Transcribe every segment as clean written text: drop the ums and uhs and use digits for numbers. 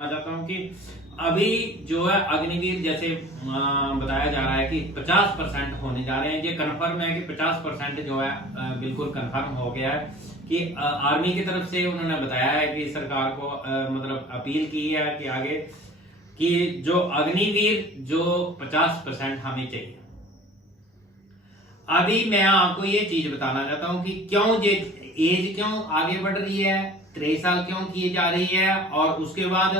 चाहता हूँ कि अभी जो है अग्निवीर जैसे बताया जा रहा है कि 50% होने जा रहे हैं। ये कंफर्म है कि 50% जो है बिल्कुल कंफर्म हो गया है कि आर्मी की तरफ से उन्होंने बताया है कि सरकार को मतलब अपील की है कि आगे कि जो अग्निवीर जो 50% हमें चाहिए। अभी मैं आपको ये चीज बताना चाहता हूँ कि क्यों ये एज क्यों आगे बढ़ रही है, 23 साल क्यों किए जा रही है, और उसके बाद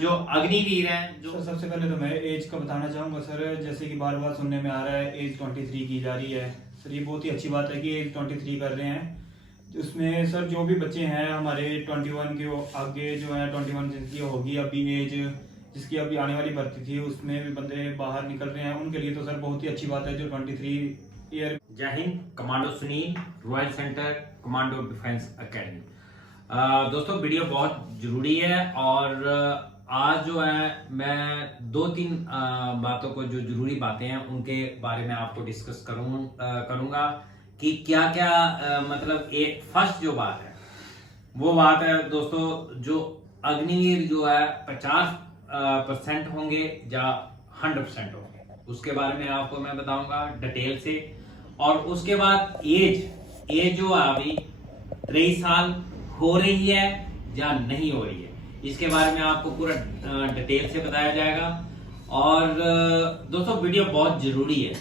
जो अग्निवीर है जो सबसे पहले तो मैं एज का बताना चाहूँगा सर। जैसे कि बार बार सुनने में आ रहा है एज 23 की जा रही है। सर ये बहुत ही अच्छी बात है कि एज 23 कर रहे हैं। उसमें सर जो भी बच्चे हैं हमारे 21 के आगे जो है 21 जिनकी होगी अभी एज, जिसकी अभी आने वाली भर्ती थी उसमें भी बंदे बाहर निकल रहे हैं, उनके लिए तो सर बहुत ही अच्छी बात है जो 23 ईयर। जय Hind, commando Sunil, royal centre commando defence academy. दोस्तों वीडियो बहुत जरूरी है और आज जो है मैं 2-3 बातों को जो जरूरी बातें हैं उनके बारे में आपको डिस्कस करूंगा कि क्या क्या मतलब एक फर्स्ट जो बात है वो बात है दोस्तों, जो अग्निवीर जो है 50% होंगे या 100% होंगे, उसके बारे में आपको मैं बताऊंगा डिटेल से। और उसके बाद एज जो अभी 23 साल हो रही है या नहीं हो रही है, इसके बारे में आपको पूरा डिटेल से बताया जाएगा। और दोस्तों वीडियो बहुत जरूरी है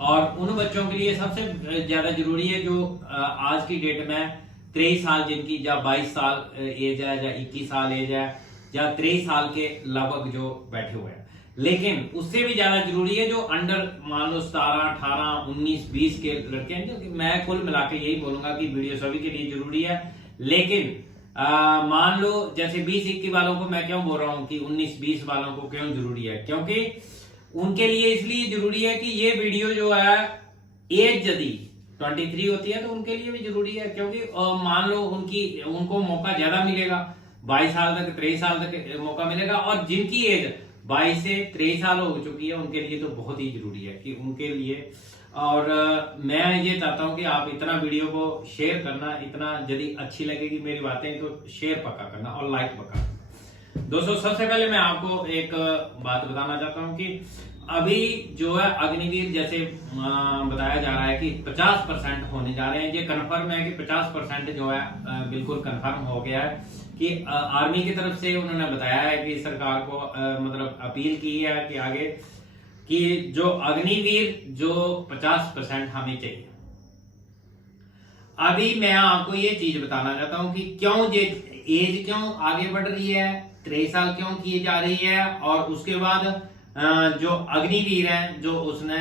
और उन बच्चों के लिए सबसे ज्यादा जरूरी है जो आज की डेट में 23 साल जिनकी या 22 साल एज है या 21 साल एज है या 23 साल के लगभग जो बैठे हुए हैं। लेकिन उससे भी ज्यादा जरूरी है जो अंडर मान लो 17, 18, 19, 20 के लड़के हैं, जो मैं कुल मिला के यही बोलूंगा कि वीडियो सभी के लिए जरूरी है। लेकिन मान लो जैसे 20-21 वालों को मैं क्यों बोल रहा हूं कि 19-20 वालों को क्यों जरूरी है, क्योंकि उनके लिए इसलिए जरूरी है कि ये वीडियो जो है एज यदि 23 होती है तो उनके लिए भी जरूरी है, क्योंकि मान लो उनको मौका ज्यादा मिलेगा, 22 साल तक 23 साल तक मौका मिलेगा। और जिनकी एज 22 से 23 साल हो चुकी है उनके लिए तो बहुत ही जरूरी है कि उनके लिए। और मैं ये चाहता हूं कि आप इतना वीडियो को शेयर करना, इतना यदि अच्छी लगेगी मेरी बातें तो शेयर पक्का करना और लाइक पक्का करना। दोस्तों सबसे पहले मैं आपको एक बात बताना चाहता हूं कि अभी जो है अग्निवीर जैसे बताया जा रहा है कि 50% होने जा रहे हैं। ये कंफर्म है कि 50% जो है बिल्कुल कंफर्म हो गया है कि आर्मी की तरफ से उन्होंने बताया है कि सरकार को मतलब अपील की है कि आगे कि जो अग्निवीर जो 50% हमें चाहिए। अभी मैं आपको ये चीज बताना चाहता हूं कि क्यों ये एज क्यों आगे बढ़ रही है, 23 साल क्यों किए जा रही है, और उसके बाद जो अग्निवीर है जो उसने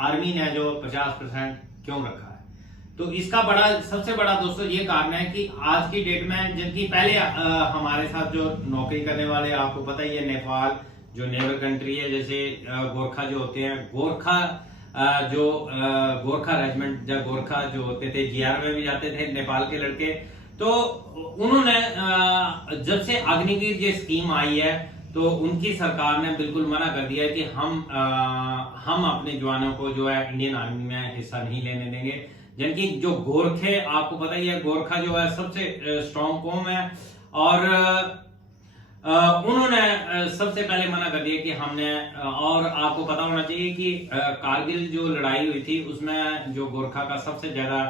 आर्मी ने जो 50% क्यों रखा है। तो इसका सबसे बड़ा दोस्तों ये कारण है कि आज की डेट में जिनकी पहले हमारे साथ जो नौकरी करने वाले, आपको पता ही है नेपाल जो नेबर कंट्री है, जैसे गोरखा जो होते हैं, गोरखा रेजिमेंट या गोरखा जो होते थे GR में भी जाते थे नेपाल के लड़के। तो उन्होंने जब से अग्निवीर ये स्कीम आई है तो उनकी सरकार ने बिल्कुल मना कर दिया है कि हम अपने जवानों को जो है इंडियन आर्मी में हिस्सा नहीं लेने देंगे। जिनकी जो गोरखे, आपको पता ही है गोरखा जो है सबसे स्ट्रॉन्ग कौम है, और उन्होंने सबसे पहले मना कर दिया कि हमने। और आपको पता होना चाहिए कि कारगिल जो लड़ाई हुई थी उसमें जो गोरखा का सबसे ज्यादा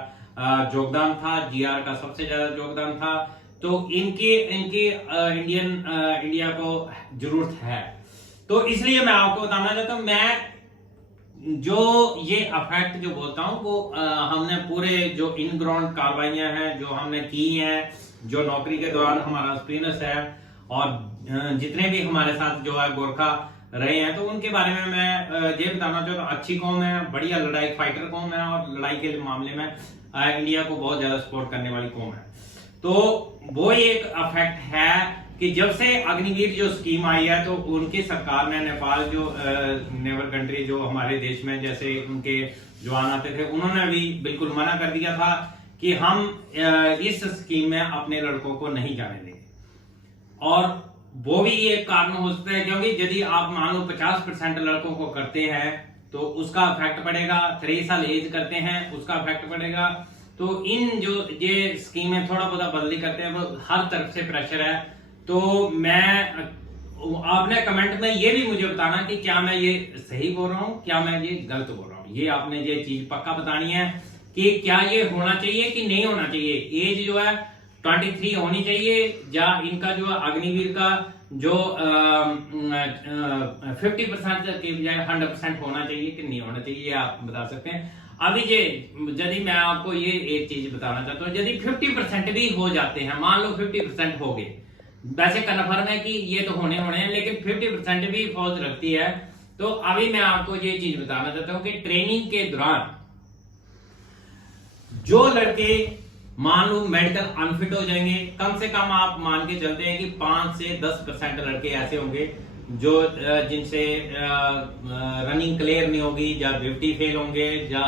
योगदान था, GR का सबसे ज्यादा योगदान था। तो इनकी इंडिया को जरूरत है। तो इसलिए मैं आपको बताना चाहता हूं, मैं जो ये अफेक्ट जो बोलता हूं वो हमने पूरे जो इन ग्राउंड कार्रवाइयां हैं जो हमने की हैं, जो नौकरी के दौरान हमारा एक्सपीरियंस है, और जितने भी हमारे साथ जो है गोरखा रहे हैं तो उनके बारे में मैं ये बताना चाहता हूँ। अच्छी कौम है, बढ़िया लड़ाई फाइटर कौम है, और लड़ाई के मामले में इंडिया को बहुत ज्यादा सपोर्ट करने वाली कौम है। तो वो एक अफेक्ट है कि जब से अग्निवीर जो स्कीम आई है तो उनकी सरकार ने नेपाल जो नेबर कंट्री जो हमारे देश में जैसे उनके जवान आते थे, उन्होंने भी बिल्कुल मना कर दिया था कि हम इस स्कीम में अपने लड़कों को नहीं जाने देंगे। और वो भी एक कारण हो सकता है क्योंकि यदि आप मान लो 50% लड़कों को करते हैं तो उसका इफेक्ट पड़ेगा, 23 साल एज करते हैं उसका इफेक्ट पड़ेगा। तो इन जो ये स्कीमें थोड़ा बहुत बदली करते हैं, वो हर तरफ से प्रेशर है तो मैं आपने कमेंट में ये भी मुझे बताना कि क्या मैं ये सही बोल रहा हूँ, क्या मैं ये गलत बोल रहा हूँ। ये आपने ये चीज पक्का बतानी है कि क्या ये होना चाहिए कि नहीं होना चाहिए। एज जो है 23 होनी चाहिए, या इनका जो अग्निवीर का जो 50% के बजाय 100% होना चाहिए कि नहीं होना चाहिए, ये आप बता सकते हैं। अभी ये यदि मैं आपको ये एक चीज बताना चाहता हूँ, यदि 50% भी हो जाते हैं, मान लो 50% हो गए, वैसे कन्फर्म है कि ये तो होने हैं, लेकिन 50% भी फौज रखती है, तो अभी मैं आपको ये चीज बताना चाहता हूँ कि ट्रेनिंग के दौरान जो लड़के मान लो मेडिकल अनफिट हो जाएंगे, कम से कम आप मान के चलते हैं कि 5 से 10% लड़के ऐसे होंगे जो जिनसे रनिंग क्लियर नहीं होगी, या ड्यूटी फेल होंगे, या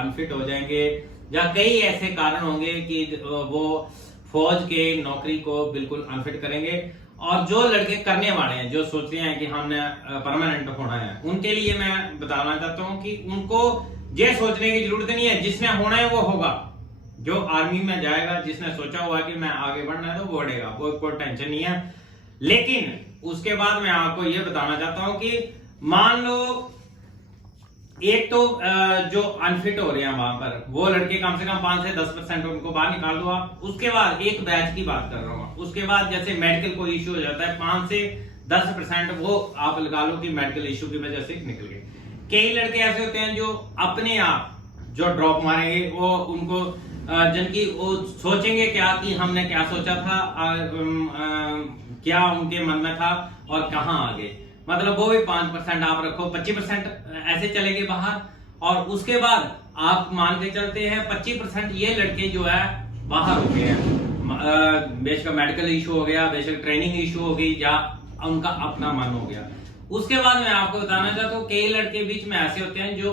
अनफिट हो जाएंगे, या कई ऐसे कारण होंगे कि वो फौज के नौकरी को बिल्कुल अनफिट करेंगे। और जो लड़के करने वाले हैं, जो सोचते हैं कि हमने परमानेंट होना है, उनके लिए मैं बताना चाहता हूं कि उनको ये सोचने की जरूरत नहीं है, जिसने होना है वो होगा। जो आर्मी में जाएगा, जिसने सोचा हुआ कि मैं आगे बढ़ना है तो वो बढ़ेगा, वो कोई टेंशन नहीं है। लेकिन उसके बाद मैं आपको ये बताना चाहता हूं कि मान लो एक तो जो अनफिट हो रहे हैं वहां पर वो लड़के, कम से कम 5 से 10% उनको बाहर निकाल दो आप। उसके बाद एक बैच की बात कर रहा हूं, उसके बाद जैसे मेडिकल कोई इश्यू हो जाता है, 5 से 10% वो आप लगा लो कि मेडिकल इश्यू की वजह से निकल गए। कई लड़के ऐसे होते हैं जो अपने आप जो ड्रॉप मारेंगे, वो उनको जिनकी वो सोचेंगे क्या कि हमने क्या सोचा था, क्या उनके मन में था और कहां आ गए। मतलब वो भी 5% आप रखो, 25% ऐसे चलेंगे बाहर। और उसके बाद आप मान के चलते हैं 25% ये लड़के जो है बाहर हो गए हैं, बेशक मेडिकल इशू हो गया, बेशक ट्रेनिंग इशू हो गई, या उनका अपना मन हो गया। उसके बाद मैं आपको बताना चाहता हूँ कई लड़के बीच में ऐसे होते हैं जो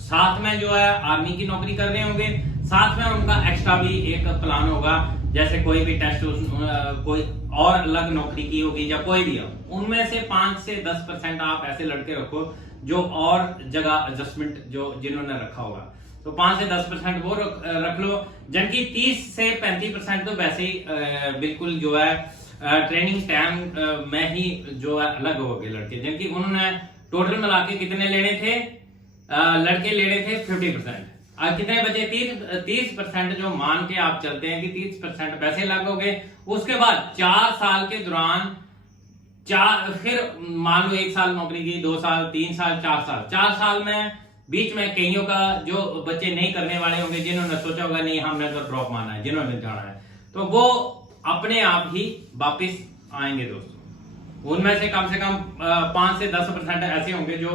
साथ में जो है आर्मी की नौकरी कर रहे होंगे, साथ में उनका एक्स्ट्रा भी एक प्लान होगा, जैसे कोई भी टेस्ट, कोई और अलग नौकरी की होगी, या कोई भी हो। उनमें से 5 से 10% आप ऐसे लड़के रखो जो और जगह एडजस्टमेंट जो जिन्होंने रखा होगा, तो 5 से 10% वो रख लो। जबकि 30 से 35% तो वैसे ही बिल्कुल जो है ट्रेनिंग टाइम में ही जो है अलग हो गए लड़के, जबकि उन्होंने टोटल मिला के कितने लेने थे, लड़के लेने थे 50%। अब कितने बचे? 30% जो मान के आप चलते हैं कि 30% वैसे लगोगे। उसके बाद 4 साल के दौरान फिर मान लो 1 साल नौकरी की, 2 साल, 3 साल, 4 साल में बीच में कईयों का जो बच्चे नहीं करने वाले होंगे, जिन्होंने सोचा होगा नहीं हमने तो ड्रॉप माना है, जिन्होंने जाना है, तो वो अपने आप ही वापिस आएंगे दोस्तों। उनमें से कम 5 से 10% ऐसे होंगे जो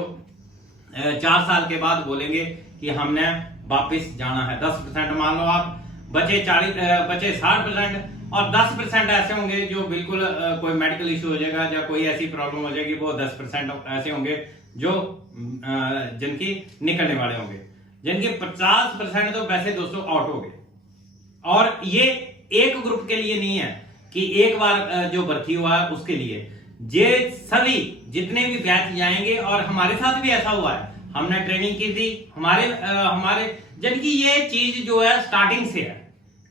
4 साल के बाद बोलेंगे कि हमने वापिस जाना है। 10% मान लो आप, बचे 60%, और 10% ऐसे होंगे जो बिल्कुल कोई मेडिकल इश्यू हो जाएगा या कोई ऐसी प्रॉब्लम हो जाएगी, वो 10% ऐसे होंगे जो जिनकी निकलने वाले होंगे। जिनके 50% तो वैसे दोस्तों आउट हो गए। और ये एक ग्रुप के लिए नहीं है कि एक बार जो भर्ती हुआ है उसके लिए, ये सभी जितने भी बैच जाएंगे, और हमारे साथ भी ऐसा हुआ है, हमने ट्रेनिंग की थी, हमारे जबकि ये चीज जो है स्टार्टिंग से है।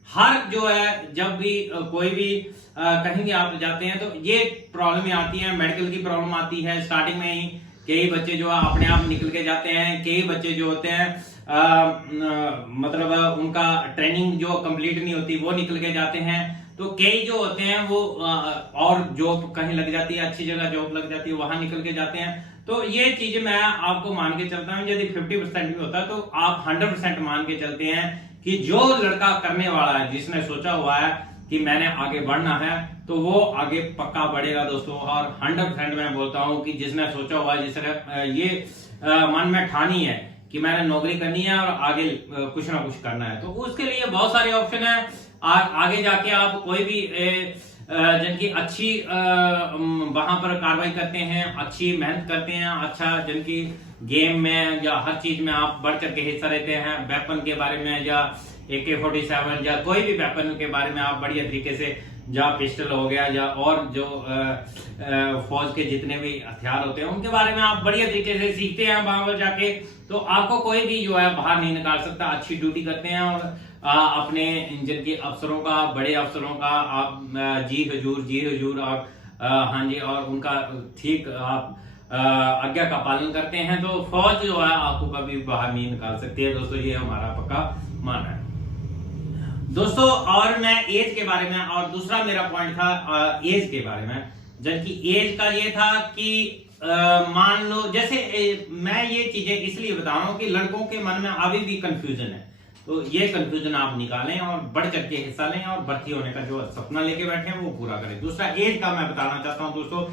हर जो है जब भी कोई भी कहीं भी आप जाते हैं तो ये प्रॉब्लम आती है, मेडिकल की प्रॉब्लम आती है स्टार्टिंग में ही। कई बच्चे जो है अपने आप निकल के जाते हैं, कई बच्चे जो होते हैं मतलब उनका ट्रेनिंग जो कंप्लीट नहीं होती वो निकल के जाते हैं, तो कई जो होते हैं वो और जॉब कहीं लग जाती है, अच्छी जगह जॉब लग जाती है, वहां निकल के जाते हैं। तो ये चीज मैं आपको मान के चलता हूं, यदि 50% भी होता तो आप 100% मान के चलते हैं कि जो लड़का करने वाला है, जिसने सोचा हुआ है कि मैंने आगे बढ़ना है, तो वो आगे पक्का बढ़ेगा दोस्तों। और 100% मैं बोलता हूं कि जिसने सोचा हुआ है, जिसने ये मन में ठानी है कि मैंने नौकरी करनी है और आगे कुछ ना कुछ करना है, तो उसके लिए बहुत सारे ऑप्शन है। आगे जाके आप कोई भी जिनकी अच्छी वहां पर कार्रवाई करते हैं, अच्छी मेहनत करते हैं, अच्छा जिनकी गेम में या हर चीज में आप बढ़ करके हिस्सा लेते हैं, वेपन के बारे में या AK-47 या कोई भी वेपन के बारे में आप बढ़िया तरीके से, या पिस्टल हो गया या और जो फौज के जितने भी हथियार होते हैं उनके बारे में आप बढ़िया तरीके से सीखते हैं वहां पर जाके, तो आपको कोई भी जो है बाहर नहीं निकाल सकता। अच्छी ड्यूटी करते हैं और अपने जिनके अफसरों का, बड़े अफसरों का आप जी हजूर आप हाँ जी, और उनका ठीक आप आज्ञा का पालन करते हैं तो फौज जो है आपको कभी बाहर नहीं निकाल सकती है दोस्तों। ये हमारा पक्का मानना है दोस्तों। और मैं एज के बारे में, और दूसरा मेरा पॉइंट था एज के बारे में, जबकि एज का ये था कि मान लो जैसे मैं ये चीजें इसलिए बता रहा हूँ कि लड़कों के मन में अभी भी कंफ्यूजन है, तो ये कंफ्यूजन आप निकालें और बढ़ चढ़ के हिस्सा लें और भर्ती होने का जो सपना लेके बैठे हैं वो पूरा करें। दूसरा एज का मैं बताना चाहता हूं दोस्तों।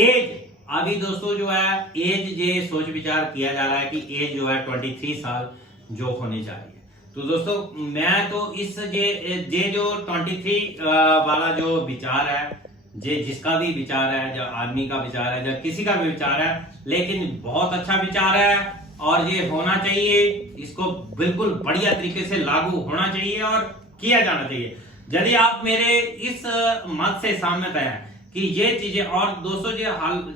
एज अभी दोस्तों जो है एज ये सोच विचार किया जा रहा है कि एज जो है 23 साल जो होनी चाहिए। तो दोस्तों मैं तो इस जे जो 23 वाला जो विचार है, जे जिसका भी विचार है, जो आदमी का विचार है, जो किसी का भी विचार है, लेकिन बहुत अच्छा विचार है और ये होना चाहिए। इसको बिल्कुल बढ़िया तरीके से लागू होना चाहिए और किया जाना चाहिए। यदि आप मेरे इस मत से सहमत हैं कि ये चीजें, और दोस्तों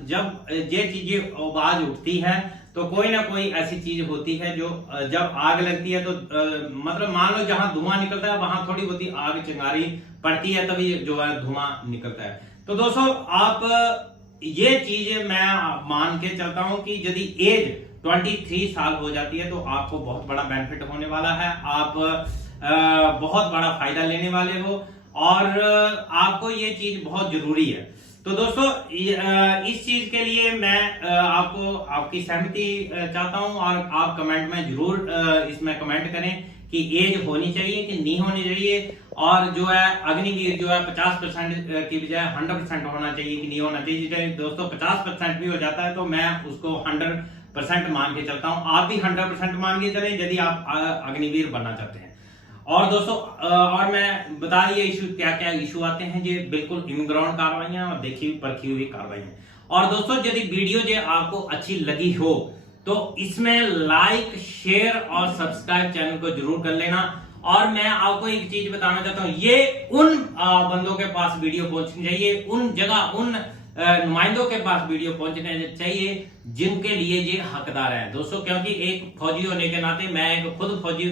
जब ये चीजें आवाज उठती है तो कोई ना कोई ऐसी चीज होती है जो जब आग लगती है तो मतलब मान लो जहां धुआं निकलता है वहां थोड़ी बहुत आग चिंगारी पड़ती है, तभी जो है धुआं निकलता है। तो दोस्तों आप ये चीज मैं मान के चलता हूं कि यदि एज 23 साल हो जाती है तो आपको बहुत बड़ा बेनिफिट होने वाला है, आप बहुत बड़ा फायदा लेने वाले हो और आपको ये चीज बहुत जरूरी है। तो दोस्तों इस चीज के लिए मैं आपको आपकी सहमति चाहता हूं और आप कमेंट में जरूर इसमें कमेंट करें कि एज होनी चाहिए कि नहीं होनी चाहिए, और जो है अग्निवीर जो है 50% की बजाय 100% होना चाहिए कि नहीं होना चाहिए। दोस्तों 50% भी हो जाता है तो मैं उसको 100% मान के चलता हूं। आप भी 100% मान के चलें यदि आप अग्निवीर बनना चाहते हैं। और दोस्तों और मैं बता दिए इशू क्या क्या इशू आते हैं, ये बिल्कुल इन ग्राउंड कार्रवाइयां और देखी हुई परखी हुई कार्रवाइयां। और दोस्तों यदि वीडियो जो आपको अच्छी लगी हो तो इसमें लाइक, शेयर और सब्सक्राइब चैनल को जरूर कर लेना। और मैं आपको एक चीज बताना चाहता हूं, ये उन बंदों के पास वीडियो पहुंचनी चाहिए, उन जगह उन नुमाइंदों के पास वीडियो पहुंचने चाहिए जिनके लिए ये हकदार है दोस्तों। क्योंकि एक फौजी होने के नाते, मैं एक खुद फौजी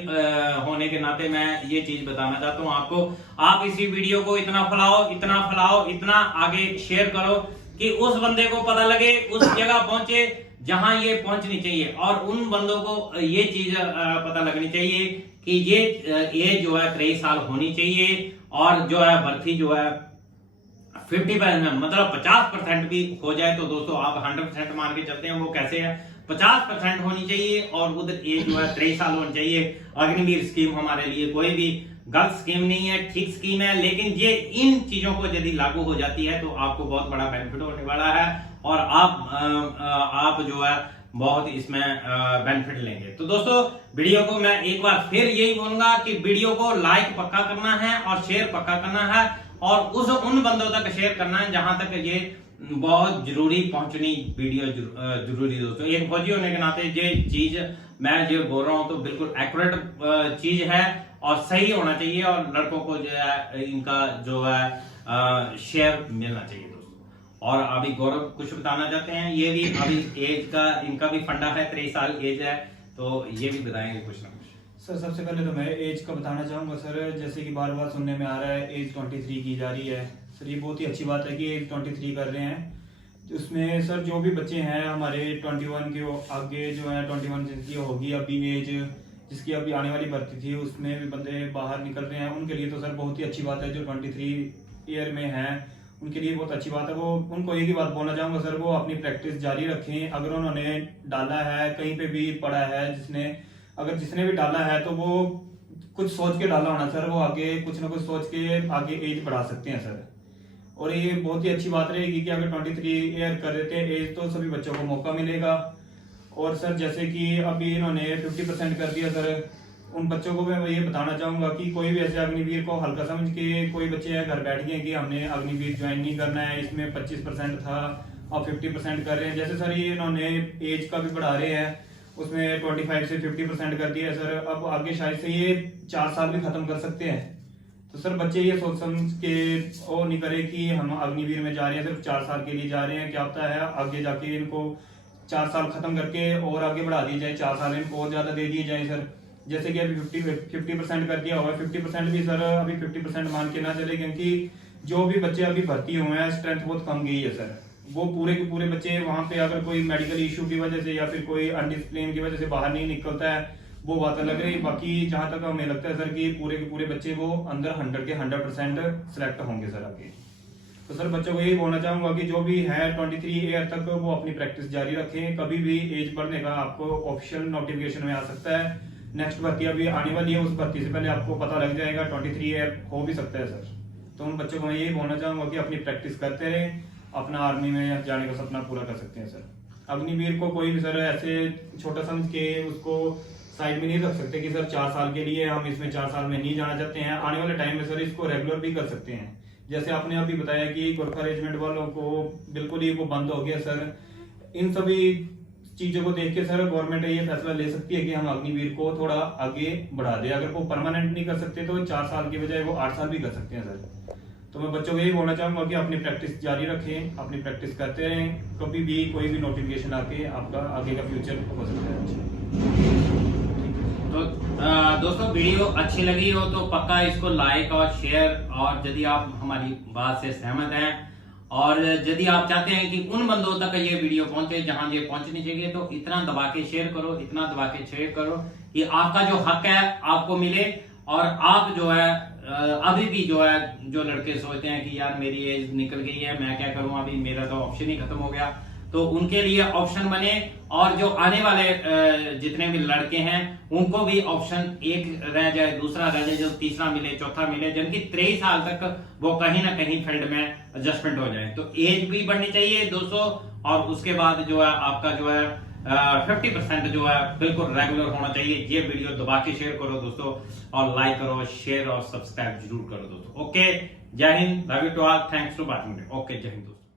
होने के नाते मैं ये चीज बताना चाहता हूं आपको, आप इसी वीडियो को इतना फैलाओ, इतना आगे शेयर करो कि उस बंदे को पता लगे, उस जगह पहुंचे जहां ये पहुंचनी चाहिए, और उन बंदों को ये चीज पता लगनी चाहिए कि ये जो है 23 साल होनी चाहिए, और जो है भर्ती जो है 50% मतलब 50% भी हो जाए तो दोस्तों आप 100% मान के चलते हैं। वो कैसे है, 50% होनी चाहिए और उधर एज जो है 23 साल होनी चाहिए। अग्निवीर स्कीम हमारे लिए कोई भी गलत स्कीम नहीं है, ठीक स्कीम है, लेकिन ये इन चीजों को यदि लागू हो जाती है तो आपको बहुत बड़ा बेनिफिट होने वाला है और आप जो है बहुत इसमें बेनिफिट लेंगे। तो दोस्तों वीडियो को मैं एक बार फिर यही बोलूंगा कि वीडियो को लाइक पक्का करना है और शेयर पक्का करना है, और उन बंदों तक शेयर करना है जहां तक ये बहुत जरूरी पहुंचनी वीडियो जरूरी। दोस्तों एक फौजी होने के नाते ये चीज मैं जो बोल रहा हूं तो बिल्कुल एक्यूरेट चीज है और सही होना चाहिए, और लड़कों को जो है इनका जो है शेयर मिलना चाहिए दोस्तों। और अभी गौरव कुछ बताना चाहते हैं, ये भी अभी एज का इनका भी फंडा है, 23 साल एज है, तो ये भी बताएंगे कुछ ना कुछ। सर सबसे पहले तो मैं एज का बताना चाहूँगा सर, जैसे कि बार बार सुनने में आ रहा है एज 23 की जा रही है। सर ये बहुत ही अच्छी बात है कि एज 23 कर रहे हैं। उसमें सर जो भी बच्चे हैं हमारे 21 के आगे जो है 21 जिनकी होगी अभी एज, जिसकी अभी आने वाली भर्ती थी उसमें भी बंदे बाहर निकल रहे हैं, उनके लिए तो सर बहुत ही अच्छी बात है। जो 23 ईयर में हैं उनके लिए बहुत अच्छी बात है। वो उनको एक ही बात बोलना चाहूँगा सर, वो अपनी प्रैक्टिस जारी रखें। अगर उन्होंने डाला है कहीं पे भी पढ़ा है, जिसने भी डाला है तो वो कुछ सोच के डाला होना सर, वो आगे कुछ ना कुछ सोच के आगे एज बढ़ा सकते हैं सर। और ये बहुत ही अच्छी बात रहेगी कि अगर 23 ईयर कर देते हैं एज तो सभी बच्चों को मौका मिलेगा। और सर जैसे कि अभी इन्होंने 50% कर दिया सर, उन बच्चों को मैं ये बताना चाहूंगा कि कोई भी ऐसे अग्निवीर को हल्का समझ के, कोई बच्चे हैं घर बैठ गए कि हमने अग्निवीर ज्वाइन नहीं करना है, इसमें 25% था अब 50% कर रहे हैं। जैसे सर ये इन्होंने एज का भी बढ़ा रहे हैं, उसमें 25 से 50% कर दिया है सर। अब आगे शायद से ये 4 साल भी खत्म कर सकते हैं। तो सर बच्चे ये सोच समझ के वो नहीं करे कि हम अग्निवीर में जा रहे हैं सिर्फ 4 साल के लिए जा रहे हैं, क्या होता है आगे जाके इनको 4 साल खत्म करके और आगे बढ़ा दिए जाए, 4 साल इनको और ज्यादा दे दिए जाए सर। जैसे कि अभी 50% कर दिया होगा, 50% भी सर अभी 50% मान के ना चले, क्योंकि जो भी बच्चे अभी भर्ती हुए हैं स्ट्रेंथ बहुत कम गई है सर। वो पूरे के पूरे बच्चे वहां पे अगर कोई मेडिकल इशू की वजह से या फिर कोई अनडिसिप्लिन की वजह से बाहर नहीं निकलता है, वो बात अलग है। बाकी जहां तक हमें लगता है सर कि पूरे के पूरे बच्चे वो अंदर 100 के 100% सिलेक्ट होंगे सर आगे। तो सर बच्चों को यही बोलना चाहूंगा कि जो भी है 23 ईयर तक वो अपनी प्रैक्टिस जारी रखें। कभी भी एज बढ़ने का आपको ऑफिशियल नोटिफिकेशन में आ सकता है। नेक्स्ट भर्ती अभी आने वाली है, उस भर्ती से पहले आपको पता लग जाएगा, 23 ईयर हो भी सकता है सर। तो उन बच्चों को मैं यही बोलना चाहूंगा कि अपनी प्रैक्टिस करते रहें, अपना आर्मी में जाने का सपना पूरा कर सकते हैं सर। अग्निवीर को कोई भी सर ऐसे छोटा समझ के उसको साइड में नहीं रख सकते कि सर 4 साल के लिए हम इसमें 4 साल में नहीं जाना चाहते हैं। आने वाले टाइम में सर इसको रेगुलर भी कर सकते हैं। जैसे आपने अभी बताया कि गोरखा रेजिमेंट वालों को बिल्कुल ही वो बंद हो गया सर। इन सभी चीजों को देख के सर गवर्नमेंट ये फैसला ले सकती है कि हम अग्निवीर को थोड़ा आगे बढ़ा दे। अगर वो परमानेंट नहीं कर सकते तो 4 साल की बजाय वो 8 साल भी कर सकते हैं सर। तो मैं बच्चों को यही बोलना चाहूंगा कि अपनी प्रैक्टिस जारी रखें, अपनी प्रैक्टिस करते रहें। कभी भी कोई भी नोटिफिकेशन आके आपका आगे का फ्यूचर हो सकता है। तो दोस्तों वीडियो अच्छी लगी हो तो पक्का इसको लाइक और शेयर, और यदि आप हमारी बात से सहमत हैं और यदि आप चाहते हैं कि उन बंदों तक ये वीडियो पहुंचे जहां ये पहुंचनी चाहिए, तो इतना दबा के शेयर करो, इतना दबा के शेयर करो कि आपका जो हक है आपको मिले। और आप जो है अभी भी जो है जो लड़के सोचते हैं कि यार मेरी एज निकल गई है, मैं क्या करूं, अभी मेरा तो ऑप्शन ही खत्म हो गया, तो उनके लिए ऑप्शन बने। और जो आने वाले जितने भी लड़के हैं उनको भी ऑप्शन एक रह जाए, दूसरा रह जाए, जो तीसरा मिले, चौथा मिले, जिनकी 23 साल तक वो कहीं ना कहीं फील्ड में एडजस्टमेंट हो जाए। तो एज भी बढ़नी चाहिए दोस्तों, और उसके बाद जो है आपका जो है 50% जो है बिल्कुल रेगुलर होना चाहिए। ये वीडियो दबा के शेयर करो दोस्तों, और लाइक करो, शेयर और सब्सक्राइब जरूर करो दोस्तों। ओके, जय हिंद, love you to all, thanks to watching. Okay, जय हिंद दोस्तों।